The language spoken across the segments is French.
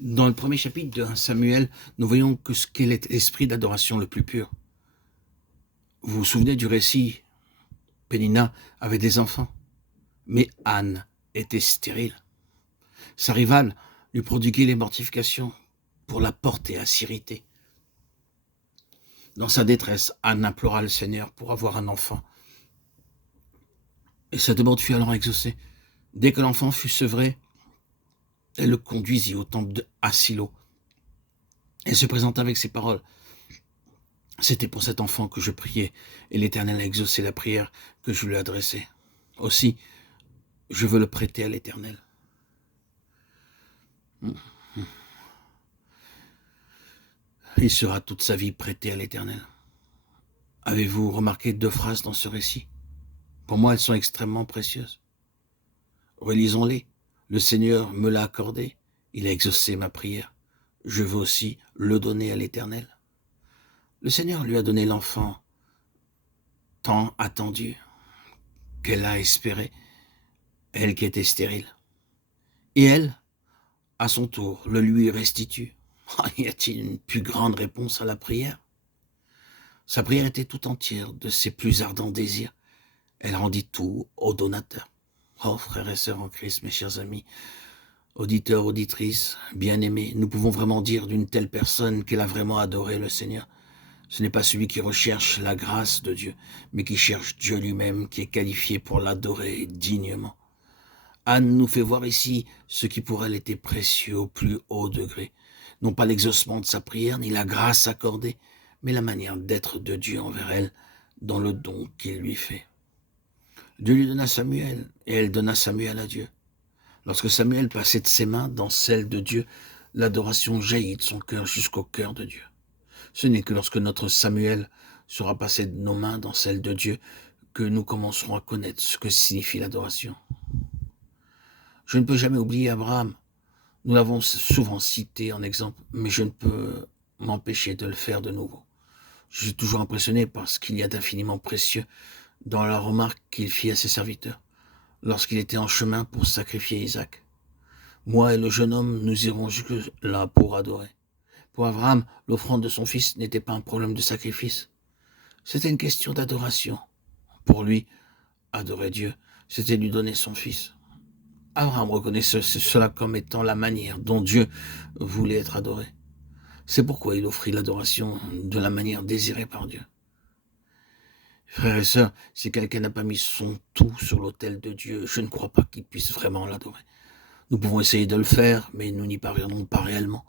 Dans le premier chapitre de 1 Samuel, nous voyons que ce qu'est l'esprit d'adoration le plus pur. Vous vous souvenez du récit? Pénina avait des enfants, mais Anne était stérile. Sa rivale lui prodiguait les mortifications pour la porter à s'irriter. Dans sa détresse, Anne implora le Seigneur pour avoir un enfant. Et sa demande fut alors exaucée. Dès que l'enfant fut sevré, elle le conduisit au temple de Assilo. Elle se présenta avec ces paroles. C'était pour cet enfant que je priais, et l'Éternel a exaucé la prière que je lui adressais. Aussi, je veux le prêter à l'Éternel. Il sera toute sa vie prêté à l'Éternel. Avez-vous remarqué 2 phrases dans ce récit? Pour moi, elles sont extrêmement précieuses. Relisons-les. Le Seigneur me l'a accordé. Il a exaucé ma prière. Je veux aussi le donner à l'Éternel. Le Seigneur lui a donné l'enfant tant attendu, qu'elle a espéré, elle qui était stérile. Et elle, à son tour, le lui restitue. Y a-t-il une plus grande réponse à la prière? Sa prière était tout entière de ses plus ardents désirs. Elle rendit tout au donateur. Oh, frères et sœurs en Christ, mes chers amis, auditeurs, auditrices, bien-aimés, nous pouvons vraiment dire d'une telle personne qu'elle a vraiment adoré le Seigneur. Ce n'est pas celui qui recherche la grâce de Dieu, mais qui cherche Dieu lui-même, qui est qualifié pour l'adorer dignement. Anne nous fait voir ici ce qui pour elle était précieux au plus haut degré. Non pas l'exaucement de sa prière, ni la grâce accordée, mais la manière d'être de Dieu envers elle, dans le don qu'il lui fait. Dieu lui donna Samuel, et elle donna Samuel à Dieu. Lorsque Samuel passait de ses mains dans celles de Dieu, l'adoration jaillit de son cœur jusqu'au cœur de Dieu. Ce n'est que lorsque notre Samuel sera passé de nos mains dans celles de Dieu que nous commencerons à connaître ce que signifie l'adoration. Je ne peux jamais oublier Abraham. Nous l'avons souvent cité en exemple, mais je ne peux m'empêcher de le faire de nouveau. Je suis toujours impressionné par ce qu'il y a d'infiniment précieux dans la remarque qu'il fit à ses serviteurs, lorsqu'il était en chemin pour sacrifier Isaac. Moi et le jeune homme, nous irons jusque-là pour adorer. Pour Abraham, l'offrande de son fils n'était pas un problème de sacrifice. C'était une question d'adoration. Pour lui, adorer Dieu, c'était lui donner son fils. Abraham reconnaissait cela comme étant la manière dont Dieu voulait être adoré. C'est pourquoi il offrit l'adoration de la manière désirée par Dieu. Frères et sœurs, si quelqu'un n'a pas mis son tout sur l'autel de Dieu, je ne crois pas qu'il puisse vraiment l'adorer. Nous pouvons essayer de le faire, mais nous n'y parviendrons pas réellement.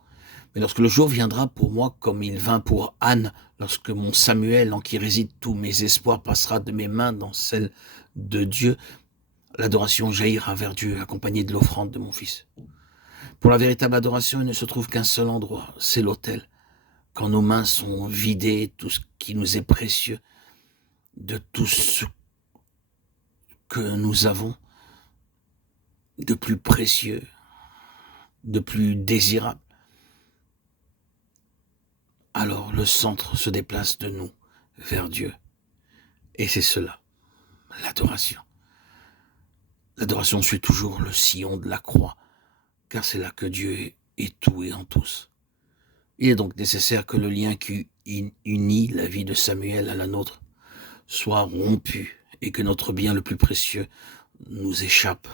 Mais lorsque le jour viendra pour moi, comme il vint pour Anne, lorsque mon Samuel, en qui résident tous mes espoirs, passera de mes mains dans celles de Dieu, l'adoration jaillira vers Dieu, accompagnée de l'offrande de mon fils. Pour la véritable adoration, il ne se trouve qu'un seul endroit, c'est l'autel. Quand nos mains sont vidées, tout ce qui nous est précieux, de tout ce que nous avons de plus précieux, de plus désirable, alors le centre se déplace de nous vers Dieu. Et c'est cela, l'adoration. L'adoration suit toujours le sillon de la croix, car c'est là que Dieu est tout et en tous. Il est donc nécessaire que le lien qui unit la vie de Samuel à la nôtre soit rompu et que notre bien le plus précieux nous échappe